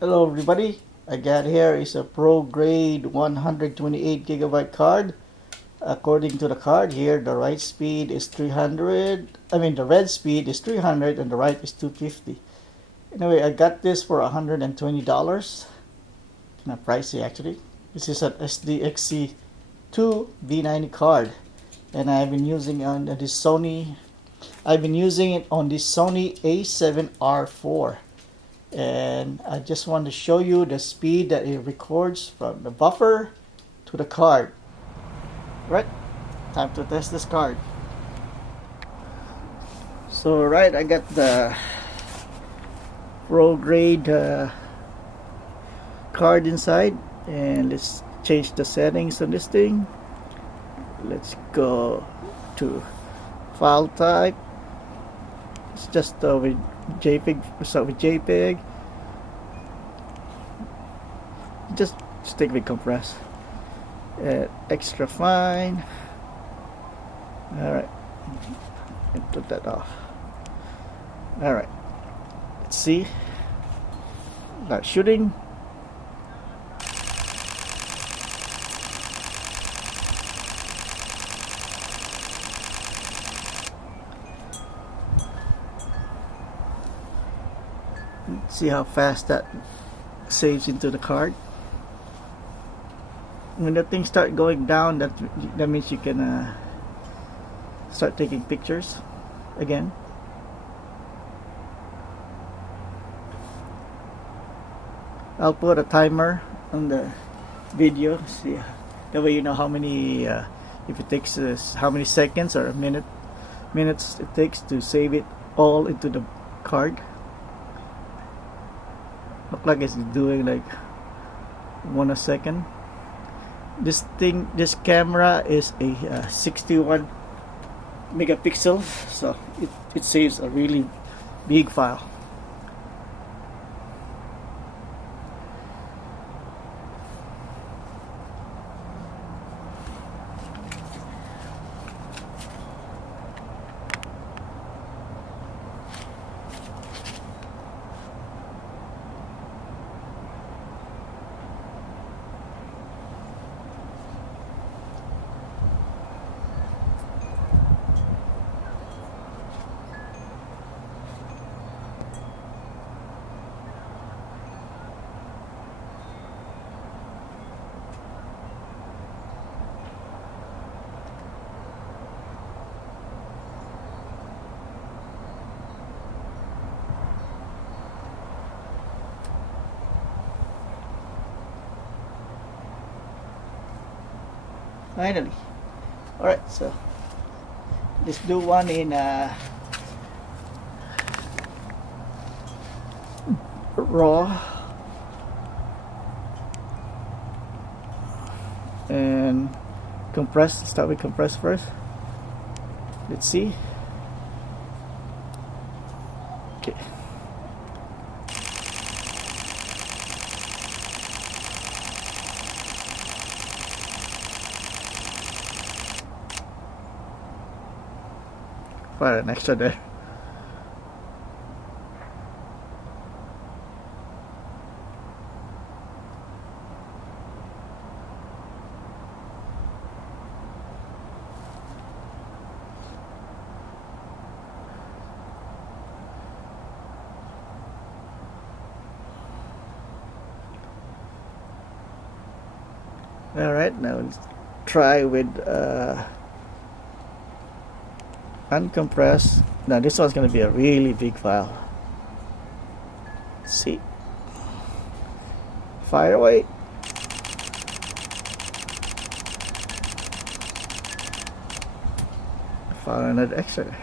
Hello everybody, I got here is a Prograde 128GB card. According to the card here, the write speed is 300, the read speed is 300 and the write is 250. Anyway, I got this for $120. Not pricey actually. This is an SDXC-II V90 card, and I've been using on this Sony. I've been using it on this Sony A7R4. And I just want to show you the speed that it records from the buffer to the card. Right, time to test this card. So right, I got the Prograde card inside, and let's change the settings on this thing. Let's go to file type. It's just with JPEG. Start with JPEG. Just stick with compress. Extra fine. Alright, put that off. Alright, let's see. Not shooting. See how fast that saves into the card. When the things start going down, that means you can start taking pictures again. I'll put a timer on the video. See, that way you know how many, if it takes how many seconds or minutes it takes to save it all into the card. Look like it's doing like 1 a second. This camera is a 61 megapixel, so it saves a really big file. Finally. Alright, so let's do one in raw and compress. Start with compress first. Let's see. Okay. Fire an extra there. Alright, now let's try with uncompressed. Now this one's gonna be a really big file. Let's see. Fire away. Fire another extra.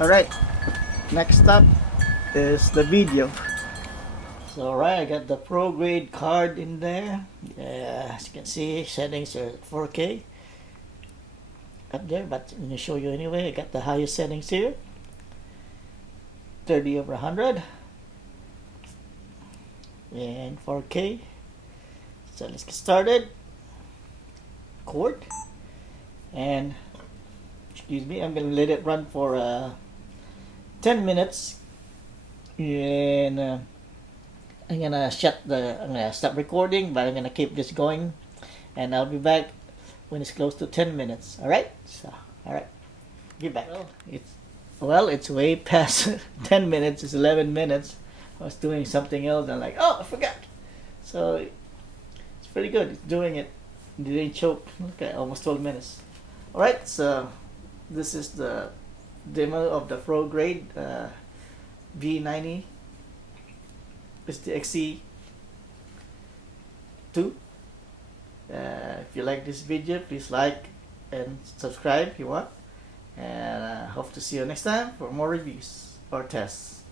Alright, next up is the video. So alright, I got the Prograde card in there. As you can see, settings are 4K up there, but I'm going to show you anyway. I got the highest settings here, 30/100. in 4K. So let's get started. Record. And excuse me, I'm gonna let it run for 10 minutes. And I'm gonna stop recording, but I'm gonna keep this going, and I'll be back when it's close to 10 minutes. All right. So all right, be back. It's way past 10 minutes. It's 11 minutes. I was doing something else, and I'm like, oh, I forgot. So it's pretty good. It's doing it. It didn't choke. Okay, almost 12 minutes. All right. So this is the demo of the Prograde V90 SDXC-II. If you like this video, please like and subscribe if you want. And I hope to see you next time for more reviews or tests.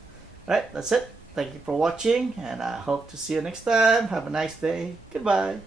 Alright, that's it. Thank you for watching, and I hope to see you next time. Have a nice day. Goodbye.